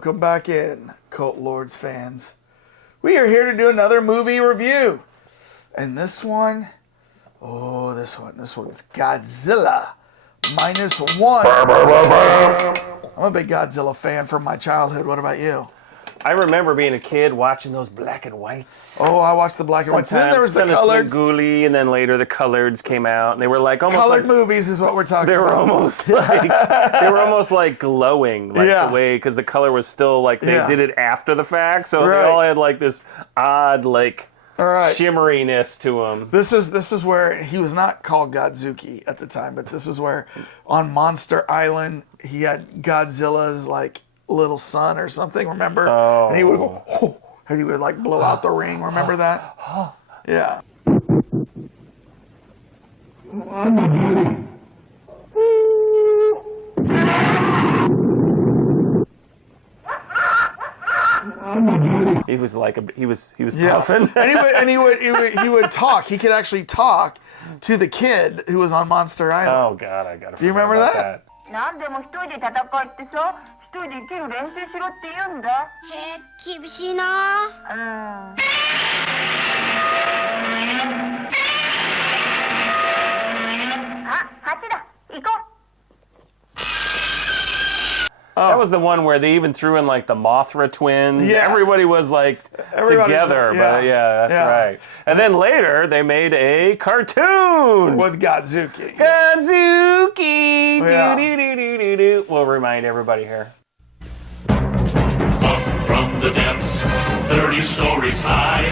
Welcome back in, Cult Lords fans. We are here to do another movie review. And this one's Godzilla -1. I'm a big Godzilla fan from my childhood. What about you? I remember being a kid watching those black and whites. Oh, I watched the black and whites. Then there was the colors. And then later the coloreds came out, and they were like almost colored like, movies is what we're talking they were about. almost like glowing, like the way, because the color was still like they did it after the fact, so they all had like this odd shimmeriness to them. This is where he was not called Godzooky at the time, but this is where on Monster Island he had Godzilla's like little son or something, remember? Oh. And he would go, oh, and he would like blow out the ring, remember that? Yeah. He was like he was puffing. And he would talk. He could actually talk to the kid who was on Monster Island. Oh God, I gotta. Do you remember that? That was the one where they even threw in like the Mothra twins. Yes. Everybody was like together, but that's right. And then later they made a cartoon with Godzooky. Godzooky. Yeah. Do. We'll remind everybody here. Up from the depths, 30 stories high,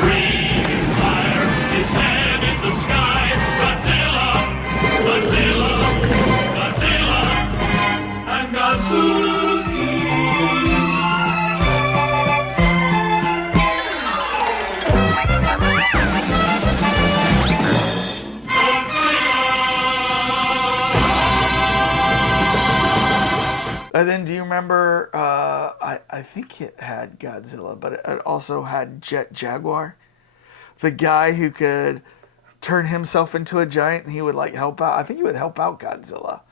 breathing fire, his head in the sky. Godzilla, Godzilla, Godzilla, and Godzooky. And then do you remember, I think it had Godzilla, but it also had Jet Jaguar. The guy who could turn himself into a giant and he would like help out. I think he would help out Godzilla.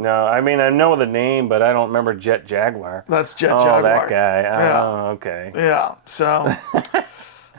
No, I mean, I know the name, but I don't remember Jet Jaguar. That's Jet Jaguar. Oh, that guy. Yeah. Oh, okay. Yeah, so,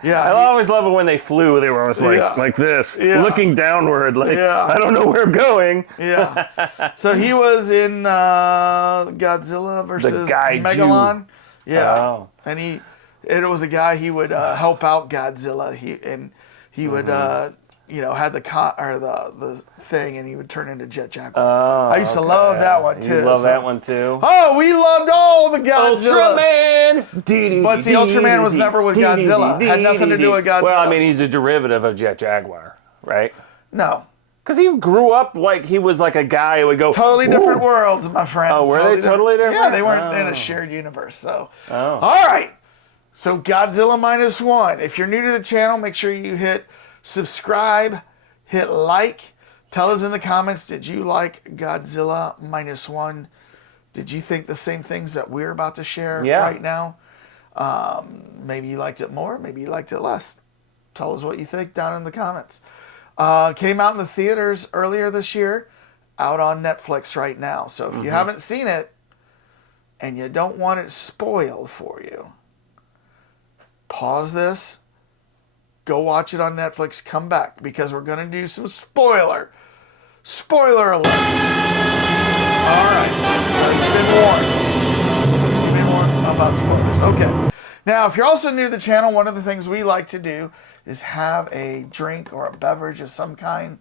yeah. I always love it when they flew. They were always like this, looking downward, like, I don't know where I'm going. Yeah. So he was in Godzilla versus Megalon. Yeah. Oh. And it was a guy, he would help out Godzilla. He would... had the thing, and he would turn into Jet Jaguar. I used to love that one too. You love that one too? Oh, we loved all the Godzillas. Ultraman! But see, Ultraman was never with Godzilla. Had nothing to do with Godzilla. Well, I mean, he's a derivative of Jet Jaguar, right? No. Because he grew up like he was like a guy who would go... Totally different worlds, my friend. Oh, were they totally different? Yeah, they weren't in a shared universe, so. All right. So Godzilla -1. If you're new to the channel, make sure you hit subscribe, hit like, tell us in the comments, did you like Godzilla -1? Did you think the same things that we're about to share right now? Maybe you liked it more, maybe you liked it less. Tell us what you think down in the comments. Came out in the theaters earlier this year, out on Netflix right now. So if you haven't seen it and you don't want it spoiled for you, pause this, go watch it on Netflix, come back, because we're going to do some spoiler alert. All right, so you've been warned. You've been warned about spoilers. Okay. Now, if you're also new to the channel, one of the things we like to do is have a drink or a beverage of some kind.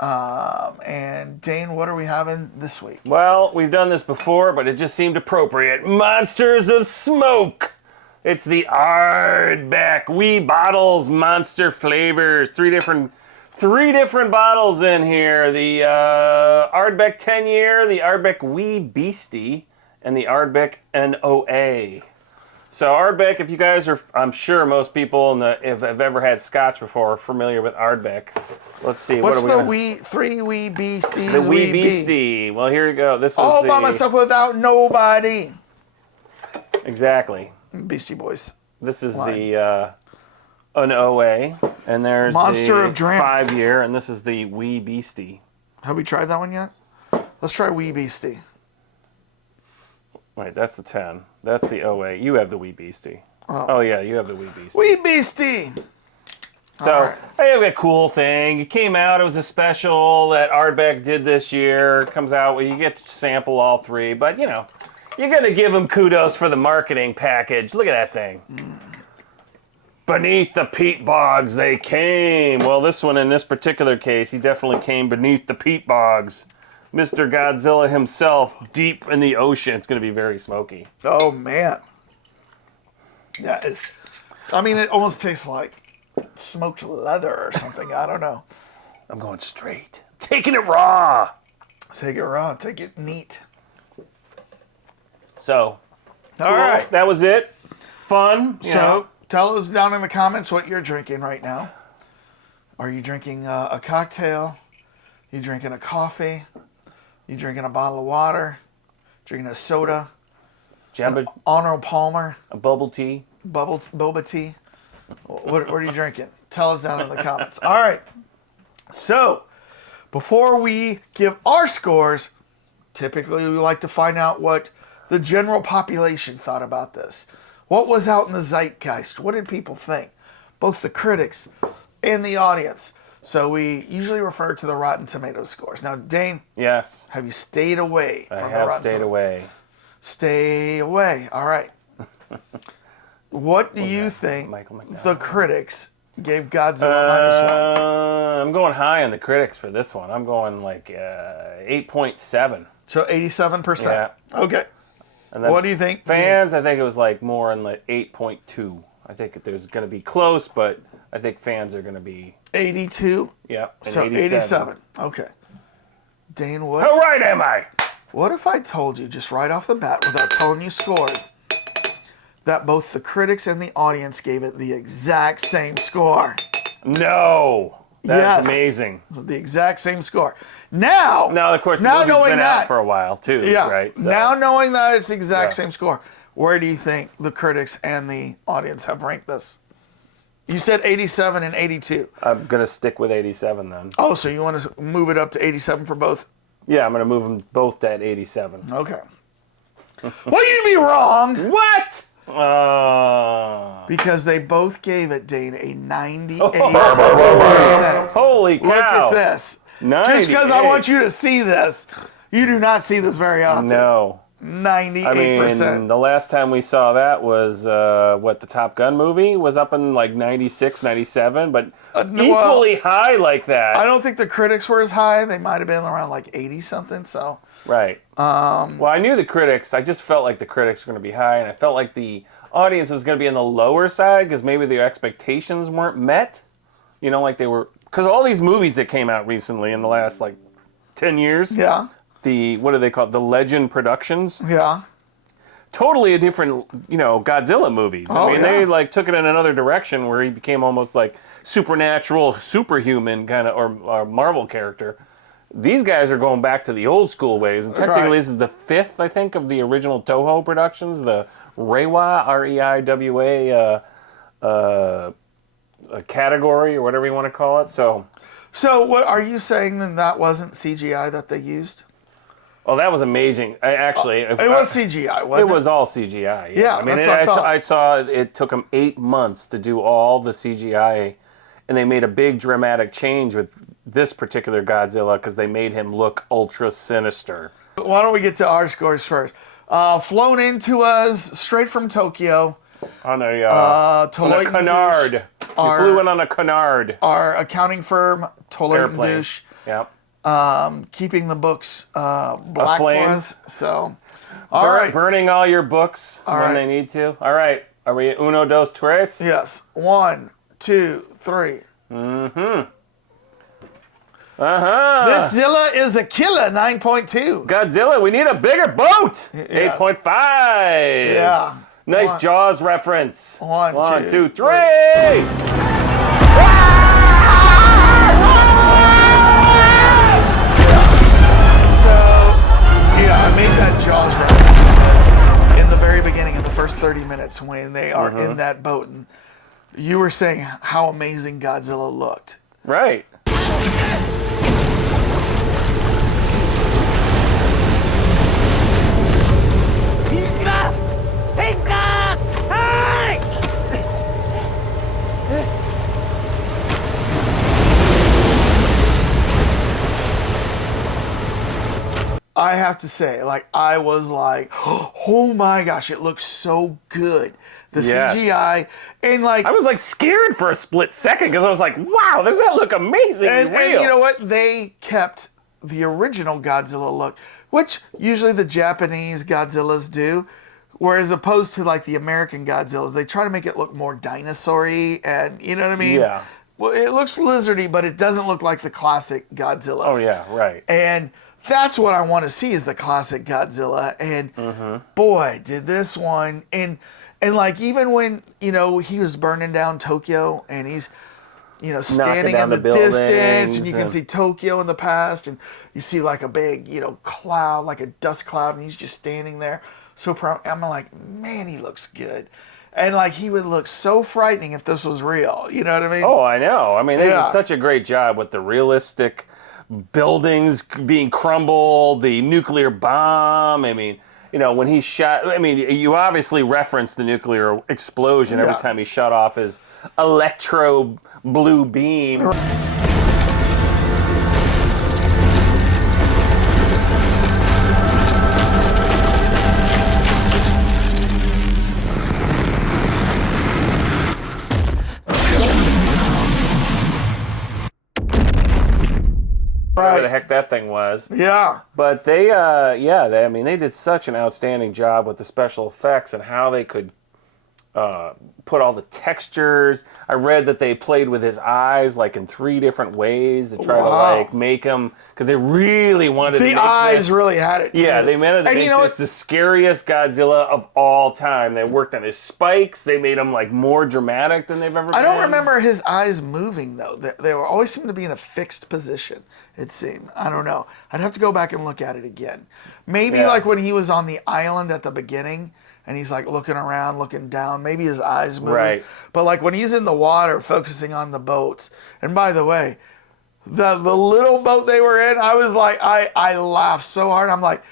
And Dane, what are we having this week? Well, we've done this before, but it just seemed appropriate. Monsters of Smoke. It's the Ardbeg wee bottles, monster flavors. Three different bottles in here. The Ardbeg 10-year, the Ardbeg wee beastie, and the Ardbeg NOA. So Ardbeg, if you guys are, I'm sure most people if have ever had Scotch before are familiar with Ardbeg. Let's see. What's the three wee beasties? The wee beastie. Well, here you go. This was all by myself without nobody. Exactly. Beastie Boys. This is the an OA, and there's Monster the of Dram. 5-year, and this is the Wee Beastie. Have we tried that one yet? Let's try Wee Beastie. Wait, that's the 10. That's the OA. You have the Wee Beastie. Oh yeah, you have the Wee Beastie. Wee Beastie! So, Alright. I have a cool thing. It came out. It was a special that Ardbeg did this year. It comes out where you get to sample all 3. But, you know, you're going to give them kudos for the marketing package. Look at that thing. Beneath the peat bogs they came. Well, this one, in this particular case, he definitely came beneath the peat bogs. Mr. Godzilla himself, deep in the ocean. It's going to be very smoky. Oh, man. That is... I mean, it almost tastes like smoked leather or something. I don't know. I'm going straight. I'm taking it raw. Take it raw. Take it neat. So, All right. that was it. Fun. you know. So, tell us down in the comments what you're drinking right now. Are you drinking a cocktail? You drinking a coffee? You drinking a bottle of water? Drinking a soda? Jamba, Arnold Palmer? a bubble tea. Boba tea? What are you drinking? Tell us down in the comments. All right. So, before we give our scores, typically we like to find out what the general population thought about this. What was out in the zeitgeist? What did people think? Both the critics and the audience. So we usually refer to the Rotten Tomatoes scores. Now, Dane, Yes. have you stayed away from I the have Rotten stayed Tomatoes? away. Stay away. All right. What do you think Michael McDowell. the critics gave Godzilla -1? I'm going high on the critics for this one. I'm going like 8.7. So 87%. Okay. And then What do you think? fans, I think it was like more in the 8.2. I think there's going to be close, but I think fans are going to be 82. and So 87. Okay. Dane, what? How right am I? What if I told you just right off the bat, without telling you scores, that both the critics and the audience gave it the exact same score? No. That's Yes. amazing. The exact same score. Now, Now, of course, the now movie's knowing been that, out for a while, too, yeah. right? So, Now knowing that it's the exact Yeah. same score, where do you think the critics and the audience have ranked this? You said 87 and 82. I'm going to stick with 87 then. Oh, so you want to move it up to 87 for both? Yeah, I'm going to move them both to 87. Okay. Well, you'd be wrong. What? Because they both gave it, Dane, a 98%. Holy cow. Look at this. 98. Just because I want you to see this, you do not see this very often. No. 98%. I mean, the last time we saw that was, the Top Gun movie was up in like 96, 97, but equally high like that. I don't think the critics were as high. They might have been around like 80-something, so. Right. Well, I knew the critics. I just felt like the critics were going to be high, and I felt like the audience was going to be on the lower side because maybe their expectations weren't met. You know, like they were... Because all these movies that came out recently in the last, 10 years... Yeah. What do they call it? The Legend Productions. Yeah. Totally a different, Godzilla movies. Oh, I mean, yeah. they took it in another direction where he became almost like supernatural, superhuman kind of, or Marvel character. These guys are going back to the old school ways, and technically Right. this is the 5th, I think, of the original Toho productions, the Reiwa, Reiwa, category or whatever you want to call it. So What are you saying then that wasn't CGI that they used? oh, that was amazing. It was CGI, wasn't it? It was all CGI. Yeah, I mean, that's what I thought. I saw it took them 8 months to do all the CGI, and they made a big dramatic change with this particular Godzilla because they made him look ultra sinister. Why don't we get to our scores first? Flown into us straight from Tokyo. On a Toledo canard. Douche, You flew in on a canard. Our accounting firm, Toledo Airplane. Douche, Yep. keeping the books black Aflame. for us. So, all right. Burning all your books when right. they need to. All right. Are we at uno, dos, tres? Yes. 1, 2, 3. This Zilla is a killer, 9.2. Godzilla, we need a bigger boat. Yes. 8.5. Yeah. Nice One. Jaws reference. One, One, two, two, three. So, yeah, I made that Jaws reference because in the very beginning of the first first 30 minutes when they are in that boat, and you were saying how amazing Godzilla looked. Right. I have to say, like, I was like, oh my gosh, it looks so good. The CGI, and like... I was like scared for a split second because I was like, wow, does that look amazing and real? And you know what? They kept the original Godzilla look, which usually the Japanese Godzillas do, whereas opposed to like the American Godzillas, they try to make it look more dinosaur-y, and you know what I mean? Yeah. Well, it looks lizardy, but it doesn't look like the classic Godzillas. Oh yeah, right. And that's what I want to see is the classic Godzilla. And boy, did this one. And like even when, you know, he was burning down Tokyo and he's, you know, standing in the distance and you can see Tokyo in the past and you see like a big, you know, cloud, like a dust cloud, and he's just standing there. So proud. I'm like, man, he looks good. And like he would look so frightening if this was real. You know what I mean? Oh, I know. I mean, they did such a great job with the realistic buildings being crumbled, the nuclear bomb. I mean, you know, when he shot, I mean, you obviously referenced the nuclear explosion every time he shut off his electro blue beam. Whatever the heck that thing was. Yeah. But they, I mean, they did such an outstanding job with the special effects and how they could put all the textures. I read that they played with his eyes like in 3 different ways to try to like make him, because they really wanted to make the eyes this, really had it too. Yeah, they wanted to make this the scariest Godzilla of all time. They worked on his spikes. They made him like more dramatic than they've ever been. I don't remember his eyes moving though. They were always seemed to be in a fixed position, it seemed. I don't know. I'd have to go back and look at it again. Maybe like when he was on the island at the beginning and he's like looking around, looking down, maybe his eyes move. Right. But like when he's in the water focusing on the boats, and by the way, the little boat they were in, I was like, I laughed so hard. I'm like,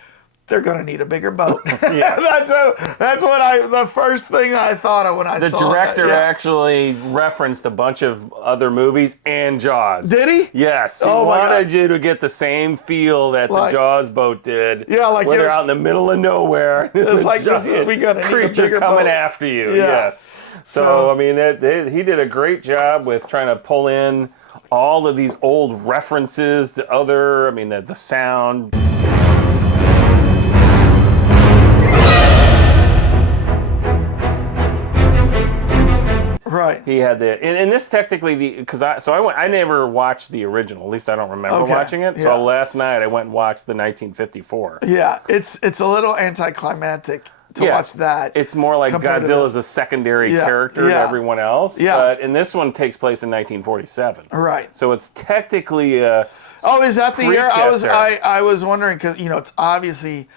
they're gonna need a bigger boat. That's what the first thing I thought of when I saw that. The director actually referenced a bunch of other movies and Jaws. Did he? Yes. He wanted you to get the same feel that the Jaws boat did. Yeah, like when they're out in the middle of nowhere. It's like we got a creature coming after you. Yeah. Yes. So I mean, he did a great job with trying to pull in all of these old references to other. I mean, the sound. Right. He had and this technically because I never watched the original. At least I don't remember watching it. So last night I went and watched the 1954. Yeah, it's a little anticlimactic to watch that. It's more like Godzilla's a secondary character to everyone else. Yeah. But and this one takes place in 1947. Right. So it's technically a. Oh, is that the year? I was wondering because it's obviously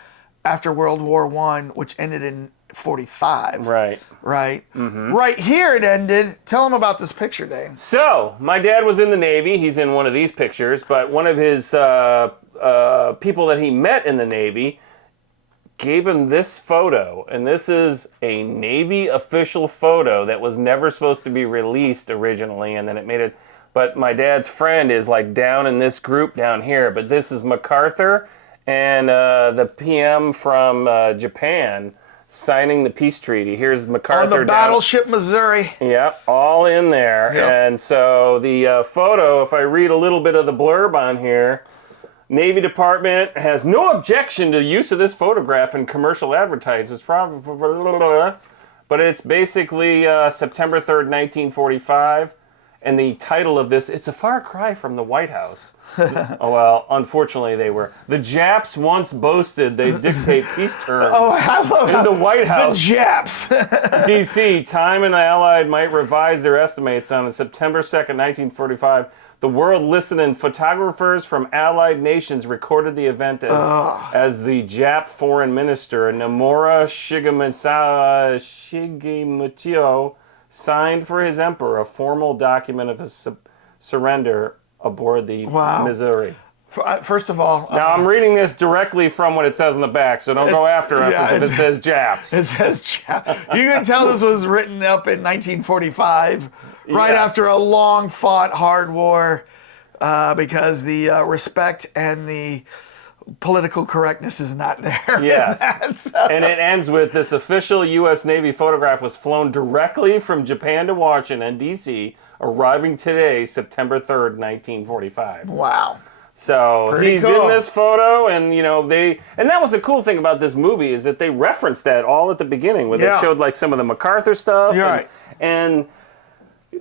after World War I, which ended in 45. Right. Right. Mm-hmm. Right here it ended. Tell them about this picture, Dave. So, my dad was in the Navy. He's in one of these pictures, but one of his people that he met in the Navy gave him this photo, and this is a Navy official photo that was never supposed to be released originally, and then it made it. But my dad's friend is like down in this group down here, but this is MacArthur and the PM from Japan signing the peace treaty. Here's MacArthur on the battleship Missouri. Yep, all in there. Yep. And so the photo, if I read a little bit of the blurb on here, Navy Department has no objection to the use of this photograph in commercial advertisements. But it's basically September 3rd, 1945. And the title of this, it's a far cry from the White House. Oh, well, unfortunately they were. The Japs once boasted they dictate peace terms in the White House. The Japs. D.C., Time and the Allied might revise their estimates on September 2nd, 1945. The world listened and photographers from allied nations recorded the event as the Jap foreign minister, Nomura Shigemitsu, signed for his emperor a formal document of his surrender aboard the Missouri. First of all... Now, I'm reading this directly from what it says on the back, so don't go after us if it says Japs. It says Japs. You can tell this was written up in 1945, right after a long-fought hard war, because the respect and the political correctness is not there. Yes. And it ends with, this official U.S. Navy photograph was flown directly from Japan to Washington, D.C., arriving today, September 3rd, 1945. Wow. So Pretty he's cool. in this photo, and and that was the cool thing about this movie is that they referenced that all at the beginning, where they showed like some of the MacArthur stuff. Right. And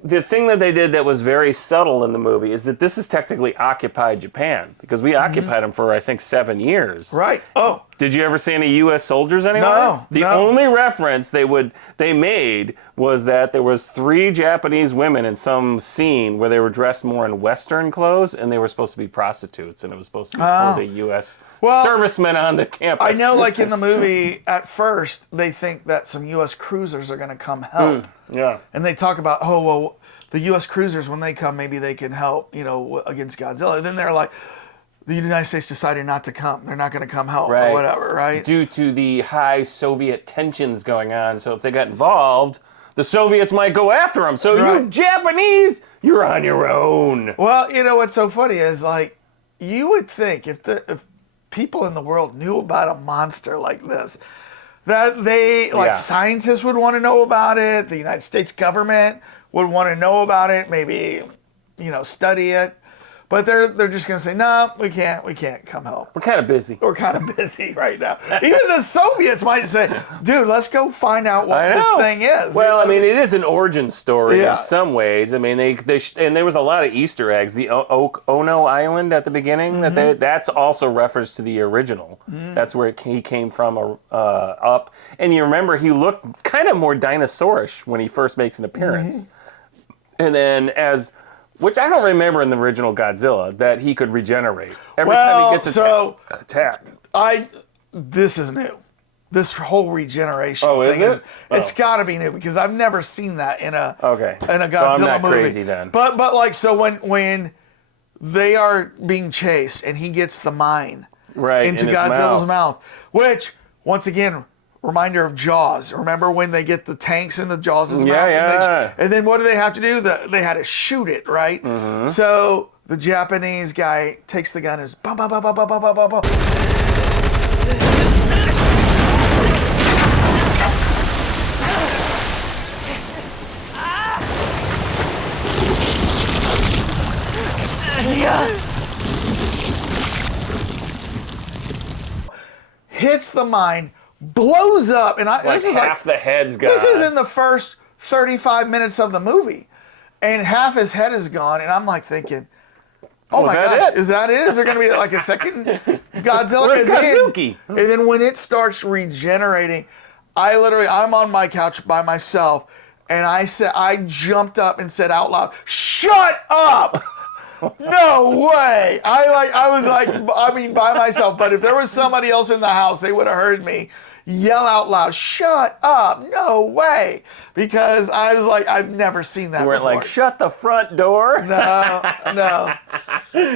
the thing that they did that was very subtle in the movie is that this is technically occupied Japan, because we occupied them for I think 7 years. Right. Oh. Did you ever see any U.S. soldiers anywhere? No. The only reference they made was that there was 3 Japanese women in some scene where they were dressed more in Western clothes, and they were supposed to be prostitutes, and it was supposed to be for the U.S. servicemen on the campus. I know, like in the movie, at first, they think that some U.S. cruisers are going to come help. Yeah. And they talk about, the U.S. cruisers, when they come, maybe they can help, against Godzilla. And then they're like, the United States decided not to come. They're not going to come help or whatever, right? Due to the high Soviet tensions going on. So if they got involved, the Soviets might go after them. So you Japanese, you're on your own. Well, what's so funny is, like, you would think if people in the world knew about a monster like this, that they, scientists would want to know about it, the United States government would want to know about it, maybe, study it. But they're just going to say, no, we can't come help. We're kind of busy. We're kind of busy right now. Even the Soviets might say, dude, let's go find out what this thing is. Well, I mean, it is an origin story in some ways. I mean, and there was a lot of Easter eggs. The Ono Island at the beginning, that's also reference to the original. That's where he came from up. And you remember he looked kind of more dinosaurish when he first makes an appearance. And then which I don't remember in the original Godzilla, that he could regenerate every time he gets attacked. This is new. This whole regeneration thing is it's got to be new, because I've never seen that in a Godzilla so I'm not movie. Crazy then. But like, so when they are being chased and he gets the mine into Godzilla's mouth, which once again, reminder of Jaws. Remember when they get the tanks in the Jaws' mouth? And then what do they have to do? They had to shoot it, right? So the Japanese guy takes the gun and is bum, bum, bum, bum, bum, bum, bum, bum. Hits the mine, blows up, and this is half the head's gone. This is in the first 35 minutes of the movie, and half his head is gone, and I'm like thinking, oh my gosh, is that it? Is there going to be like a second Godzilla? Where's Kazuki? And then when it starts regenerating, I'm on my couch by myself, and I jumped up and said out loud, "Shut up!" No way! I was by myself. But if there was somebody else in the house, they would have heard me yell out loud, "Shut up! No way!" Because I was like, I've never seen that before. You weren't like, "Shut the front door." No.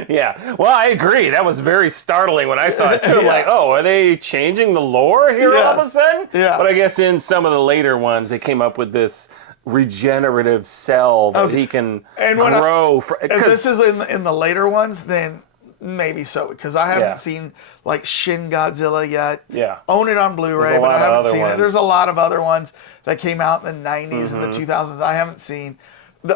Yeah. Well, I agree. That was very startling when I saw it too. I'm like, oh, are they changing the lore here all of a sudden? Yeah. But I guess in some of the later ones, they came up with this regenerative cell that he can grow. If this is in the later ones, then maybe so, because I haven't seen like Shin Godzilla yet. Yeah. Own it on Blu-ray, but I haven't seen it. There's a lot of other ones that came out in the 90s and the 2000s I haven't seen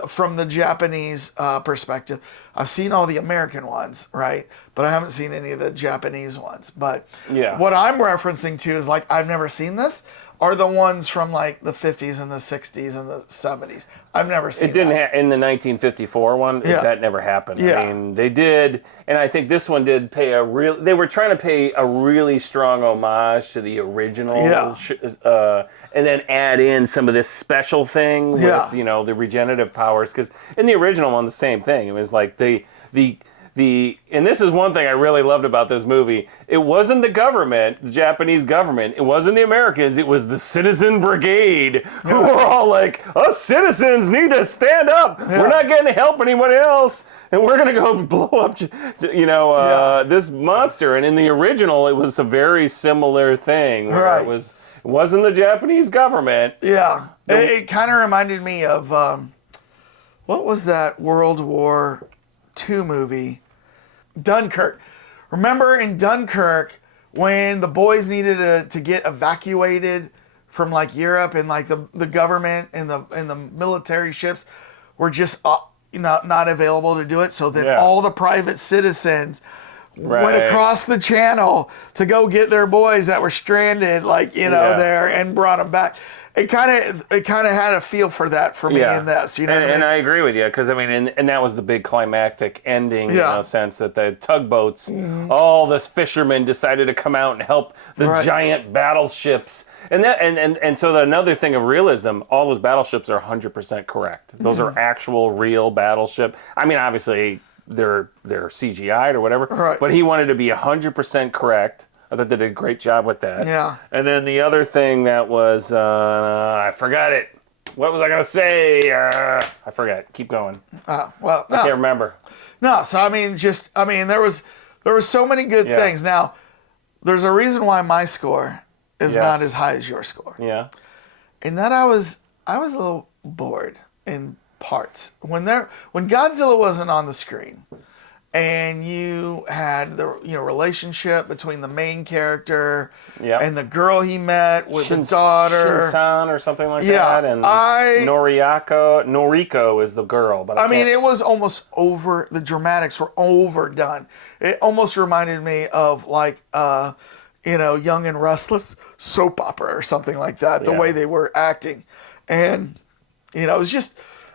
from the Japanese perspective. I've seen all the American ones, right? But I haven't seen any of the Japanese ones. But what I'm referencing to is like, I've never seen this. are the ones from like the 50s and the 60s and the 70s. I've never seen It didn't that. in the 1954 one. That never happened. Yeah. I mean, they did, and I think this one did pay a real. They were trying to pay a really strong homage to the original, and then add in some of this special thing with the regenerative powers. Because in the original one, the same thing. It was like the and this is one thing I really loved about this movie. It wasn't the government, the Japanese government. It wasn't the Americans. It was the citizen brigade who were all like, us citizens need to stand up. We're not getting to help anyone else. And we're going to go blow up, this monster. And in the original, it was a very similar thing where it wasn't the Japanese government. Yeah. It kind of reminded me of, what was that World War II movie? Dunkirk. Remember in Dunkirk when the boys needed to get evacuated from like Europe, and like the government and the military ships were just not available to do it, so then all the private citizens went across the channel to go get their boys that were stranded there and brought them back. It kind of had a feel for that for me in this, And I agree with you, because I mean, and that was the big climactic ending in a sense, that the tugboats, all the fishermen decided to come out and help the giant battleships, and so another thing of realism, all those battleships are 100% correct. Those are actual real battleship. I mean, obviously they're CGI'd or whatever, but he wanted to be 100% correct. I thought they did a great job with that. Yeah. And then the other thing that was, I forgot it. What was I going to say? I forgot. Keep going. I can't remember. No, so I mean, there was so many good things. Now, there's a reason why my score is not as high as your score. Yeah. And that I was a little bored in parts. When Godzilla wasn't on the screen, and you had the relationship between the main character and the girl he met with the daughter, Shin-san or something like that, and Noriko is the girl. But I mean, it was almost over. The dramatics were overdone. It almost reminded me of like Young and Restless soap opera or something like that. The way they were acting, and it was just.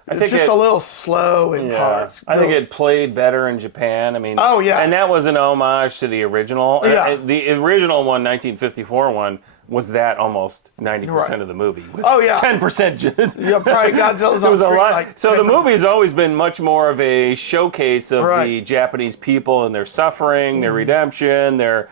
It's just a little slow in parts. I think it played better in Japan. I mean, and that was an homage to the original. Yeah. The original one, 1954 one, was that almost 90% of the movie. 10%. Probably Godzilla's on screen, like so 10%. The movie's always been much more of a showcase of the Japanese people and their suffering, their redemption, their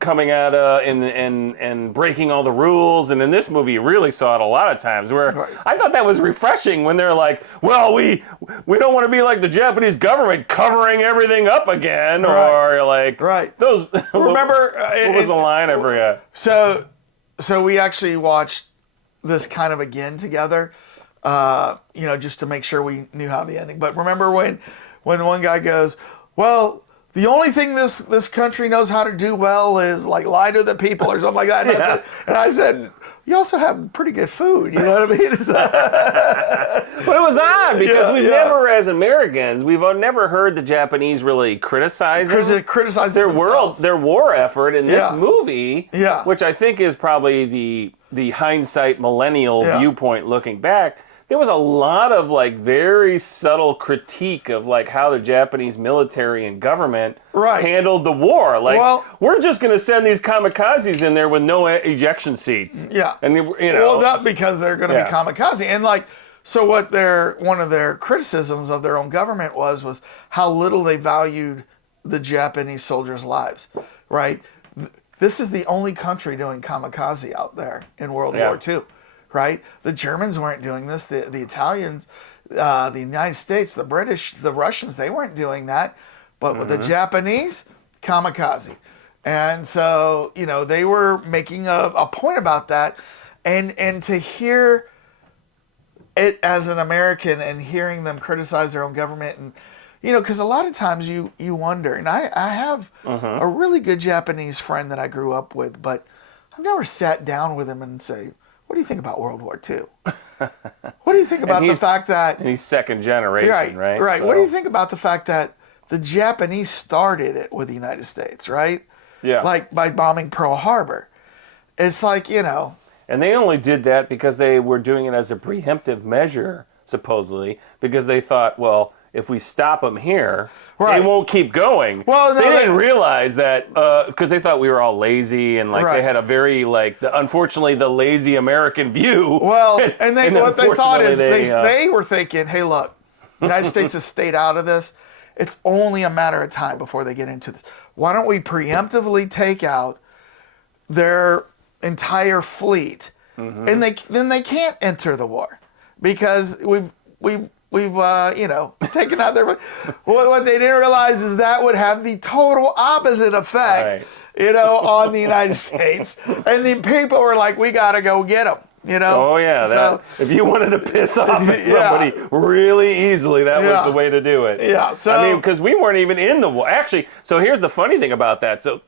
coming out and breaking all the rules. And in this movie, you really saw it a lot of times where I thought that was refreshing when they're like, well, we don't want to be like the Japanese government covering everything up again, or like those. Remember, what was the line? I forgot. So we actually watched this kind of again together, just to make sure we knew how the ending. But remember when one guy goes, well, the only thing this country knows how to do well is like lie to the people or something like that. And I said, you also have pretty good food. You know what I mean? But it was odd because we've never, as Americans, we've never heard the Japanese really criticize their war effort in this movie. Yeah. Which I think is probably the hindsight millennial viewpoint looking back. There was a lot of like very subtle critique of like how the Japanese military and government handled the war. Like, we're just going to send these kamikazes in there with no ejection seats. Yeah. And well, not because they're going to be kamikaze. And like, so what one of their criticisms of their own government was how little they valued the Japanese soldiers' lives. Right. This is the only country doing kamikaze out there in World War II. Right? The Germans weren't doing this. The Italians, the United States, the British, the Russians, they weren't doing that. But with the Japanese, kamikaze. And so, they were making a point about that. And to hear it as an American and hearing them criticize their own government, and because a lot of times you wonder, and I have a really good Japanese friend that I grew up with, but I've never sat down with him and say, what do you think about World War II? What do you think about the fact that... And he's second generation, right? Right. So. What do you think about the fact that the Japanese started it with the United States, right? Yeah. Like by bombing Pearl Harbor. It's like, you know. And they only did that because they were doing it as a preemptive measure, supposedly, because they thought, well, if we stop them here, Right. they won't keep going. Well, no, they didn't realize that because they thought we were all lazy and like Right. they had a very unfortunately the lazy American view. Well, and what they thought is unfortunately they were thinking, hey, look, the United States has stayed out of this. It's only a matter of time before they get into this. Why don't we preemptively take out their entire fleet, and then they can't enter the war because we've you know, taken out their. What they didn't realize is that would have the total opposite effect, Right. you know, on the United States, and the people were like, we got to go get them. You know? Oh yeah, So, if you wanted to piss off at somebody really easily, that was the way to do it. Yeah, so I mean, because we weren't even in the war. Actually, so here's the funny thing about that. So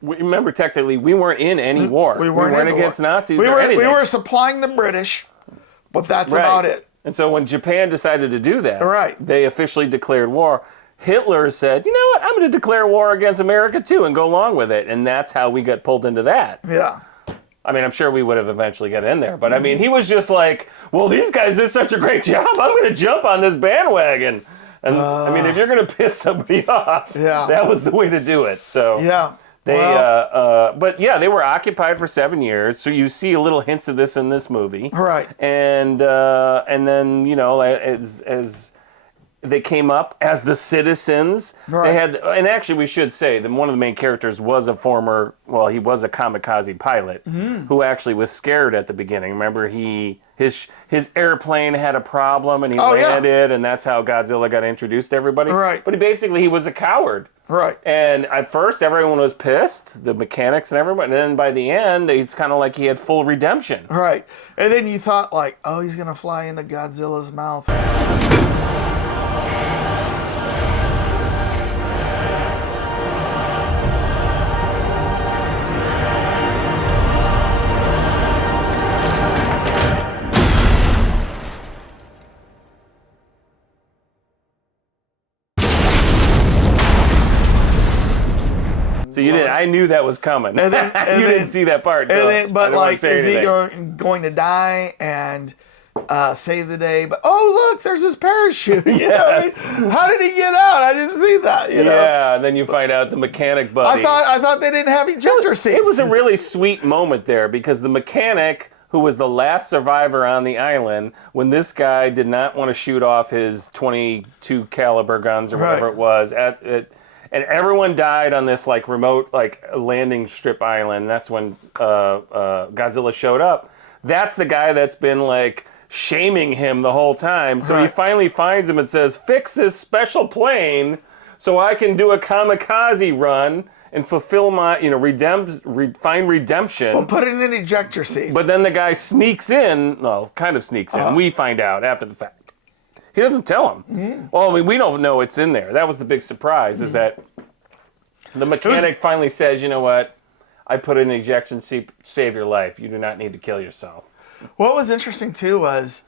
remember, technically, we weren't in any war. we weren't in the against war. Nazis or anything. We were supplying the British, but that's about it. And so when Japan decided to do that, Right. they officially declared war. Hitler said, you know what, I'm going to declare war against America too and go along with it. And that's how we got pulled into that. Yeah. I mean, I'm sure we would have eventually got in there. But I mean, he was just like, well, these guys did such a great job. I'm going to jump on this bandwagon. And I mean, if you're going to piss somebody off, that was the way to do it. So Yeah. they, but yeah, they were occupied for 7 years. So you see a little hints of this in this movie. Right. And then, you know, as they came up as the citizens. Right. They had, and actually we should say that one of the main characters was he was a kamikaze pilot who actually was scared at the beginning. Remember, his airplane had a problem and he landed, and that's how Godzilla got introduced to everybody. Right. But he was a coward. Right. And at first everyone was pissed, the mechanics and everybody, and then by the end, he's kind of like he had full redemption. Right. And then you thought like, oh, he's going to fly into Godzilla's mouth. So you didn't. I knew that was coming. And then, you didn't see that part. And no. then, but like, is he anything. going to die and save the day? But oh, look, there's his parachute. You know what I mean? How did he get out? I didn't see that. You know? Yeah, and then you find out the mechanic buddy. I thought they didn't have ejector seats. It was a really sweet moment there because the mechanic, who was the last survivor on the island, when this guy did not want to shoot off his .22 caliber guns or whatever it was and everyone died on this like remote like landing strip island. That's when Godzilla showed up. That's the guy that's been like shaming him the whole time. So he finally finds him and says, "Fix this special plane so I can do a kamikaze run and fulfill my, you know, find redemption." Well, put it in an ejector seat. But then the guy sneaks in. Well, kind of sneaks in. We find out after the fact. He doesn't tell him. Well, I mean, we don't know it's in there. That was the big surprise, is that the mechanic finally says, you know what? I put an ejection seat, save your life. You do not need to kill yourself. What was interesting, too, was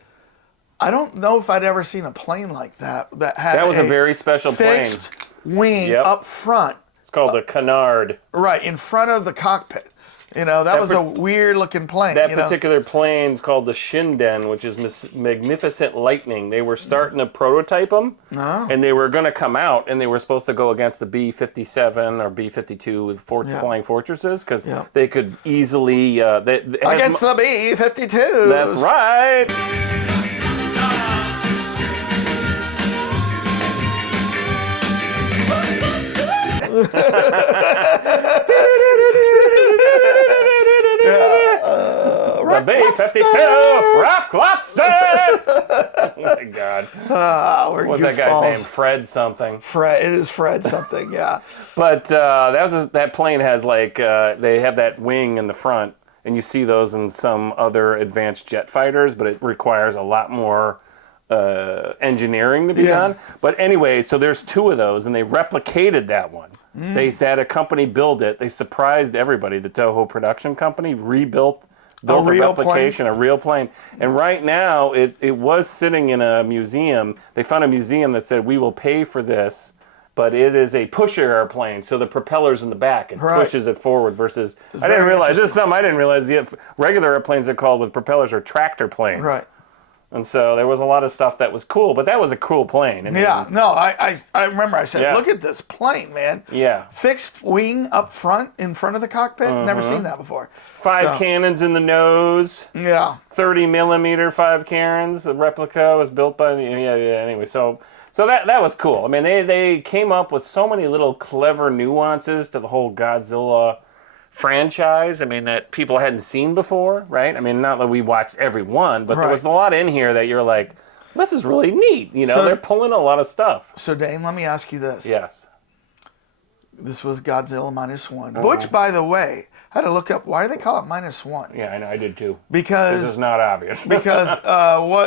I don't know if I'd ever seen a plane like that had That was a very special plane. fixed wing up front. It's called a canard. Right, in front of the cockpit. You know, that was a weird-looking plane. That particular plane's called the Shinden, which is Magnificent Lightning. They were starting to prototype them, and they were going to come out, and they were supposed to go against the B-57 or B-52 with flying fortresses, because they could easily... against the B-52s. That's right! The B-52 Rock Lobster! Oh my God. What was that guy's name? Fred something. Fred. It is Fred something, yeah. But that plane has like, they have that wing in the front, and you see those in some other advanced jet fighters, but it requires a lot more engineering to be done. But anyway, so there's two of those, and they replicated that one. They had a company build it. They surprised everybody. The Toho production company built a replication, a real plane. And right now, it was sitting in a museum. They found a museum that said, we will pay for this but it is a pusher airplane, so the propeller's in the back and pushes it forward versus... I didn't realize, this is something I didn't realize, regular airplanes are called with propellers are tractor planes. Right. And so there was a lot of stuff that was cool, but that was a cool plane. I mean, I remember I said, look at this plane, man. Yeah. Fixed wing up front, in front of the cockpit. Never seen that before. 5 cannons in the nose. Yeah. 30 millimeter 5 cannons. The replica was built by anyway, so that was cool. I mean, they came up with so many little clever nuances to the whole Godzilla franchise. I mean, that people hadn't seen before, right? I mean, not that we watched every one, but there was a lot in here that you're like, this is really neat. You know, so, they're pulling a lot of stuff. So, Dane, let me ask you this. Yes. This was Godzilla -1, which, by the way, I had to look up, why do they call it -1? Yeah, I know, I did too. Because it's not obvious. Because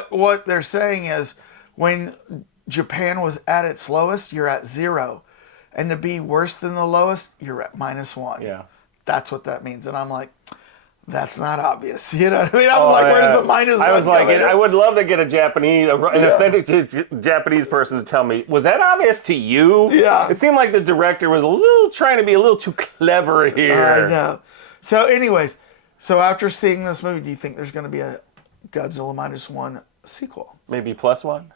what they're saying is, when Japan was at its lowest, you're at 0. And to be worse than the lowest, you're at -1. Yeah. That's what that means. And I'm like, that's not obvious. You know what I mean? I was like, where's the -1? I was like, I would love to get an authentic Japanese person to tell me, was that obvious to you? Yeah. It seemed like the director was trying to be a little too clever here. I know. So anyways, after seeing this movie, do you think there's going to be a Godzilla -1 sequel? Maybe +1?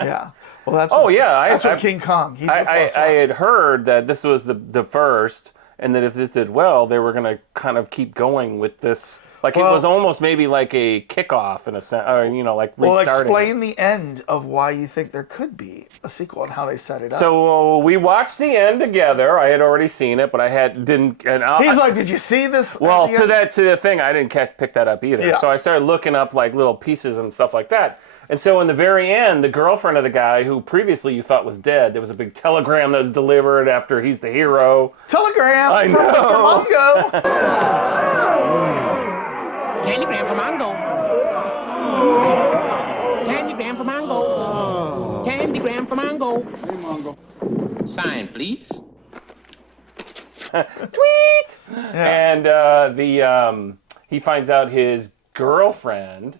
Yeah. Well, that's that's what King Kong. He's I had heard that this was the first, and that if it did well, they were going to kind of keep going with this. Like, it was almost maybe like a kickoff in a sense, or, like restarting. Well, explain the end of why you think there could be a sequel and how they set it up. So we watched the end together. I had already seen it, but didn't. And he's like, "Did you see this?" Well, to the thing, I didn't pick that up either. Yeah. So I started looking up like little pieces and stuff like that. And so in the very end, the girlfriend of the guy who previously you thought was dead, there was a big telegram that was delivered after he's the hero. Telegram from Mr. Mungo. Candygram for Mongo. Candygram for Mongo. Candygram for Mongo. Hey, Mongo. Sign, please. Tweet! Yeah. And he finds out his girlfriend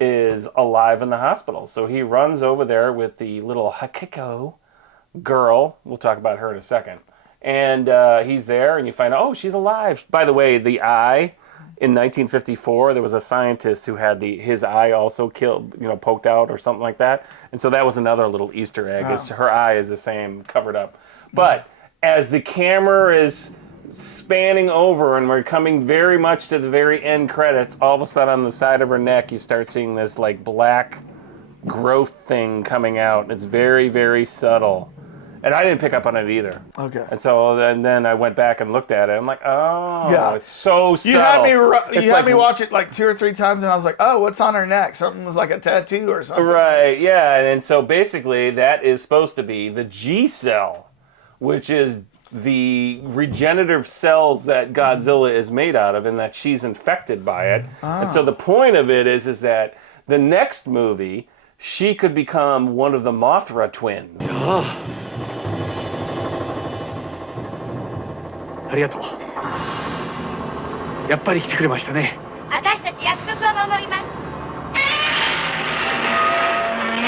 is alive in the hospital. So he runs over there with the little Hakiko girl. We'll talk about her in a second. And he's there, and you find out, she's alive. By the way, the eye, in 1954, there was a scientist who had his eye also killed, poked out or something like that. And so that was another little Easter egg. Wow. Her eye is the same, covered up. But as the camera is spanning over and we're coming very much to the very end credits, all of a sudden on the side of her neck you start seeing this like black growth thing coming out. It's very, very subtle, and I didn't pick up on it either. Okay. And so then I went back and looked at it. I'm like, it's so subtle. You had me watch it like 2 or 3 times, and I was like, what's on her neck? Something was like a tattoo or something. Right, yeah. And so basically that is supposed to be the G cell, which is the regenerative cells that Godzilla is made out of, and that she's infected by it. And so the point of it is that the next movie, she could become one of the Mothra twins. ありがとう。やっぱり来てくれましたね。私たち約束は守りま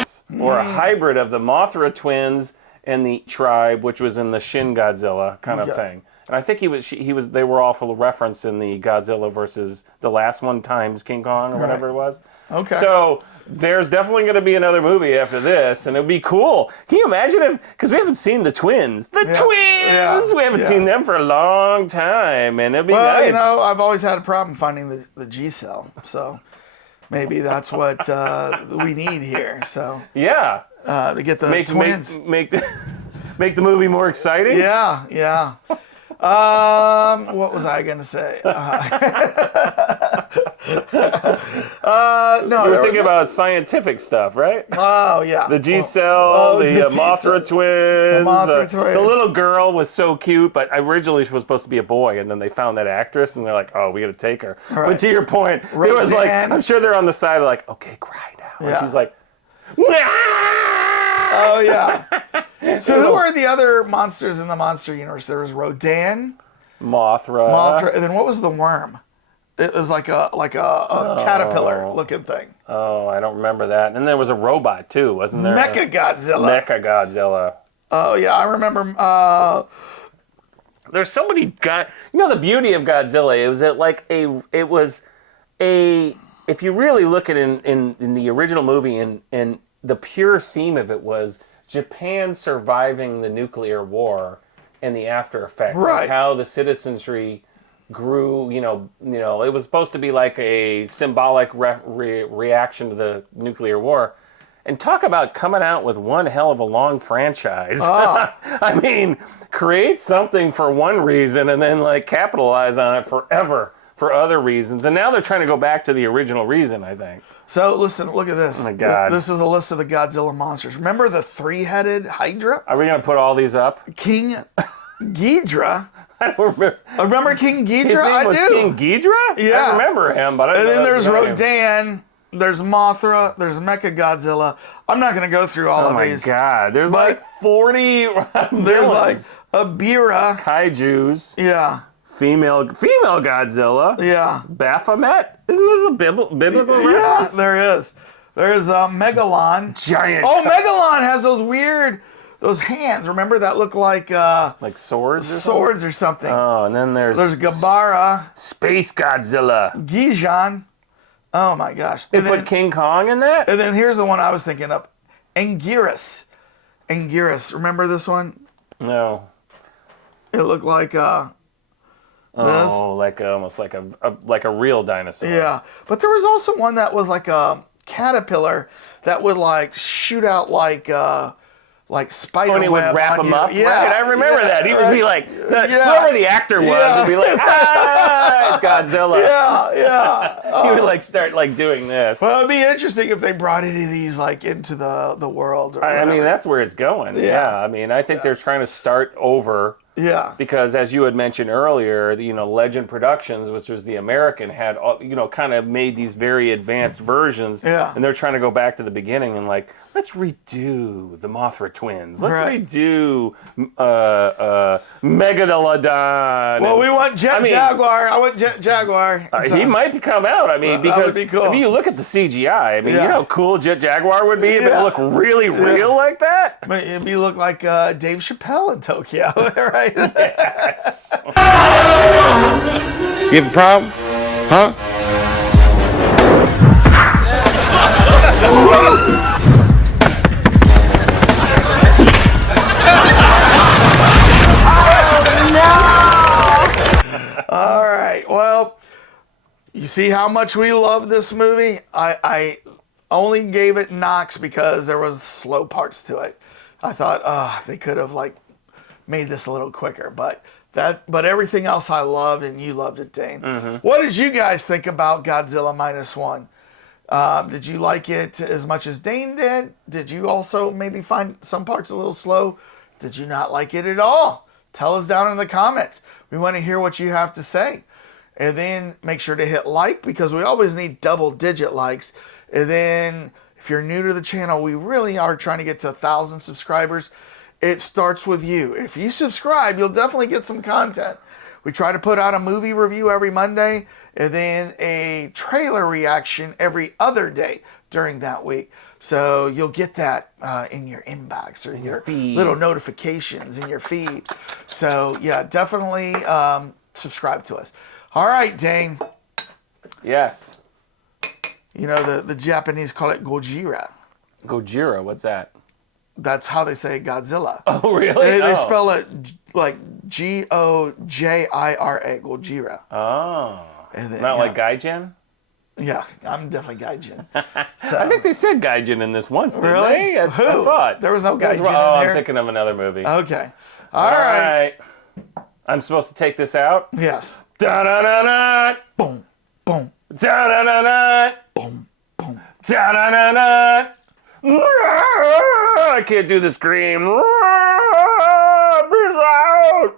す。 Or a hybrid of the Mothra twins and the tribe, which was in the Shin Godzilla kind of thing. And I think they were all full of reference in the Godzilla versus the last one times King Kong or whatever it was. Okay. So there's definitely going to be another movie after this, and it would be cool. Can you imagine because we haven't seen the twins. The twins! Yeah. We haven't seen them for a long time, and it'd be nice. I've always had a problem finding the G cell, so maybe that's what we need here. So yeah. To get the twins. Make the movie more exciting? Yeah. What was I going to say? No, you were thinking about scientific stuff, right? Oh, yeah. The G cell, the Mothra twins. The little girl was so cute, but originally she was supposed to be a boy, and then they found that actress, and they're like, we got to take her. Right. But to your point, it was like, I'm sure they're on the side, like, okay, cry now. And she's like, oh, yeah. So who are the other monsters in the monster universe? There was Rodan, Mothra, and then what was the worm? It was like a caterpillar looking thing. Oh, I don't remember that. And there was a robot too, wasn't there? Mechagodzilla. Oh yeah, I remember. There's so many the beauty of Godzilla, it was if you really look at it in the original movie, and the pure theme of it was Japan surviving the nuclear war and the after effects, Right. and how the citizenry grew. It was supposed to be like a symbolic reaction to the nuclear war. And talk about coming out with one hell of a long franchise. I mean, create something for one reason and then capitalize on it forever for other reasons. And now they're trying to go back to the original reason, I think. So listen, look at this. Oh my God. This is a list of the Godzilla monsters. Remember the 3-headed Hydra? Are we going to put all these up? King Ghidra. I don't remember. Remember King Ghidra? His name was King Ghidra? Yeah. I remember him, but I don't And know then that there's was his name. Rodan. There's Mothra. There's Mechagodzilla. I'm not going to go through all Oh of my these. God. There's But 40 There's Abira. kaijus. Yeah. Female Godzilla. Yeah. Baphomet? Isn't this a biblical Yeah, reference? there is. There's Megalon. Giant. Oh, Megalon has those hands. Remember that look like Like swords? swords or something. Oh, and then there's Gabara, Space Godzilla. Gijan. Oh my gosh. They put King Kong in that? And then here's the one I was thinking of. Anguirus. Anguirus. Remember this one? No. It looked like this. Oh, almost like a real dinosaur. Yeah. But there was also one that was like a caterpillar that would shoot out like spider When he would web wrap on him you. up, Yeah, right? I remember that. He would be like, whoever the actor was would be like, it's Godzilla. Yeah. He would start doing this. Well, it'd be interesting if they brought any of these into the world. Or I mean, whatever. that's where it's going. Yeah. I mean, I think they're trying to start over. Yeah. Because as you had mentioned earlier, Legend Productions, which was the American, had kind of made these very advanced versions. Yeah. And they're trying to go back to the beginning and let's redo the Mothra twins. Let's Right. redo Megalodon. Well, we want Jaguar. I want Jet Jaguar. He might come out. I mean, That because would be cool. if you look at the CGI, I mean, Yeah. you know how cool Jet Jaguar would be if it Yeah. looked really real like that? But it'd be look like Dave Chappelle in Tokyo, right? Yes. You have a problem? Huh? All right. Well, you see how much we love this movie? I only gave it knocks because there was slow parts to it. I thought, they could have made this a little quicker, but everything else I loved, and you loved it, Dane. Mm-hmm. What did you guys think about Godzilla -1? Did you like it as much as Dane did? Did you also maybe find some parts a little slow? Did you not like it at all? Tell us down in the comments. We want to hear what you have to say. And then make sure to hit like, because we always need double-digit likes. And then if you're new to the channel, we really are trying to get to 1,000 subscribers. It starts with you. If you subscribe, you'll definitely get some content. We try to put out a movie review every Monday and then a trailer reaction every other day during that week. So you'll get that in your inbox or your feed. Little notifications in your feed. So yeah, definitely subscribe to us. All right, Dane. Yes. You know, the Japanese call it Gojira. Gojira, what's that? That's how they say Godzilla. Oh, really? They Oh. spell it like Gojira, Gojira. Oh. And then, Not yeah. like Gaijin? Yeah, I'm definitely Gaijin. I think they said Gaijin in this once, didn't Really? they? I Who? thought. There was no Gaijin in I'm there? thinking of another movie. Okay. All right. I'm supposed to take this out? Yes. Da-da-da-da! Boom, boom, Da-da-da-da! boom, boom. Da-da-da-da! I can't do the scream. Peace out!